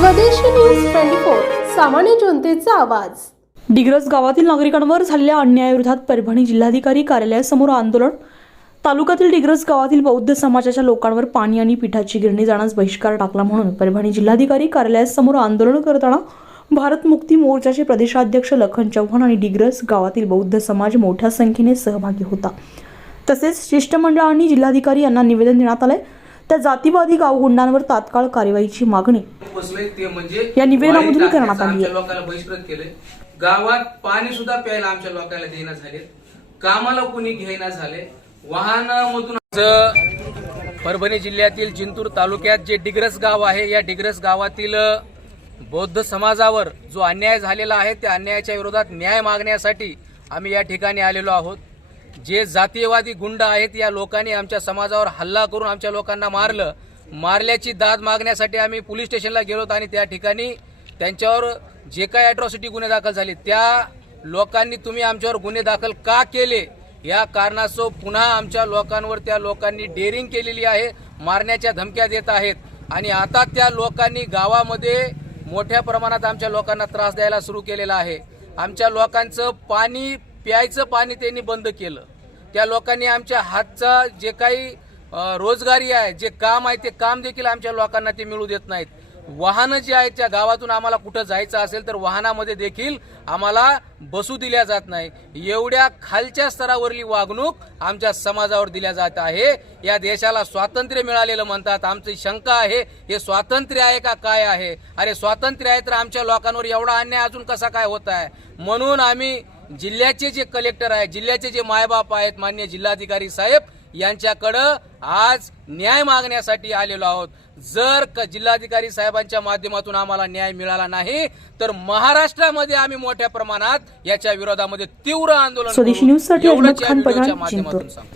स्वदेशी news twenty four सामान्य जनतेचा आवाज. डिग्रस गावातील नागरिकांवर झालेल्या अन्यायाविरोधात परभणी जिल्हाधिकारी कार्यालयासमोर आंदोलन. तालुक्यातील डिग्रस गावातील बौद्ध समाजाच्या लोकांवर पाणी आणि पिठाची गिरणी जाण्यास बहिष्कार टाकला म्हणून परभणी जिल्हाधिकारी कार्यालयासमोर आंदोलन करताना भारत मुक्ती मोर्चाचे प्रदेशाध्यक्ष लखन चव्हाण आणि डिग्रस गावातील बौद्ध समाज मोठ्या संख्येने सहभागी होता. तसेच शिष्टमंडळ आणि जिल्हाधिकारी यांना निवेदन देण्यात आलंय. त्या जातीवादी गावगुंडांवर तात्काळ कार्यवाहीची मागणी. म्हणजे या निवेदनामधून करण्यात आली केलंय गावात पाणी सुद्धा प्यायला आमच्या लोकांना देण्यात झाले. कामाला कुणी घेईना झाले. वाहनामधून परभणी जिल्ह्यातील जिंतूर तालुक्यात जे डिग्रस गाव आहे या डिग्रस गावातील बौद्ध समाजावर जो अन्याय झालेला आहे त्या अन्यायाच्या विरोधात न्याय मागण्यासाठी आम्ही या ठिकाणी आलेलो आहोत. जे जातीयवादी गुंड आहेत या लोकांनी आमच्या समाजावर हल्ला करून आमच्या लोकांना मारलं. मारल्याची दाद मागण्यासाठी आम्ही पोलीस स्टेशनला गेलो आणि त्या ठिकाणी त्यांच्यावर जे काही अॅट्रॉसिटी गुन्हे दाखल झाले त्या लोकांनी तुम्ही आमच्यावर गुन्हे दाखल का केले? या कारणास्तव पुन्हा आमच्या लोकांवर त्या लोकांनी डेअरिंग केलेली आहे मारण्याच्या धमक्या देत आहेत. आणि आता त्या लोकांनी गावामध्ये मोठ्या प्रमाणात आमच्या लोकांना त्रास द्यायला सुरू केलेला आहे. आमच्या लोकांचं पाणी प्यायचं पाणी त्यांनी बंद केलं. त्या लोकांनी आमच्या हातचा जे काही रोजगारी आहे जे काम आहे ते काम देखील आमच्या लोकांना ते मिळू देत नाहीत. वाहनं जे आहेत त्या गावातून आम्हाला कुठं जायचं असेल तर वाहनामध्ये देखील आम्हाला बसू दिल्या जात नाही. एवढ्या खालच्या स्तरावरली वागणूक आमच्या समाजावर दिल्या जात आहे. या देशाला स्वातंत्र्य मिळालेलं म्हणतात. आमची शंका आहे हे स्वातंत्र्य आहे का काय आहे? अरे स्वातंत्र्य आहे तर आमच्या लोकांवर एवढा अन्याय अजून कसा काय होत आहे? म्हणून आम्ही जिल्ह्याचे जे कलेक्टर आहेत जिल्ह्याचे जे मायबाप आहेत मान्य जिल्हाधिकारी साहेब यांच्याकडं आज न्याय मागण्यासाठी आलेलो आहोत. जर जिल्हाधिकारी साहेबांच्या माध्यमातून आम्हाला न्याय मिळाला नाही तर महाराष्ट्रामध्ये आम्ही मोठ्या प्रमाणात याच्या विरोधामध्ये तीव्र आंदोलन माध्यमातून. सांगतो.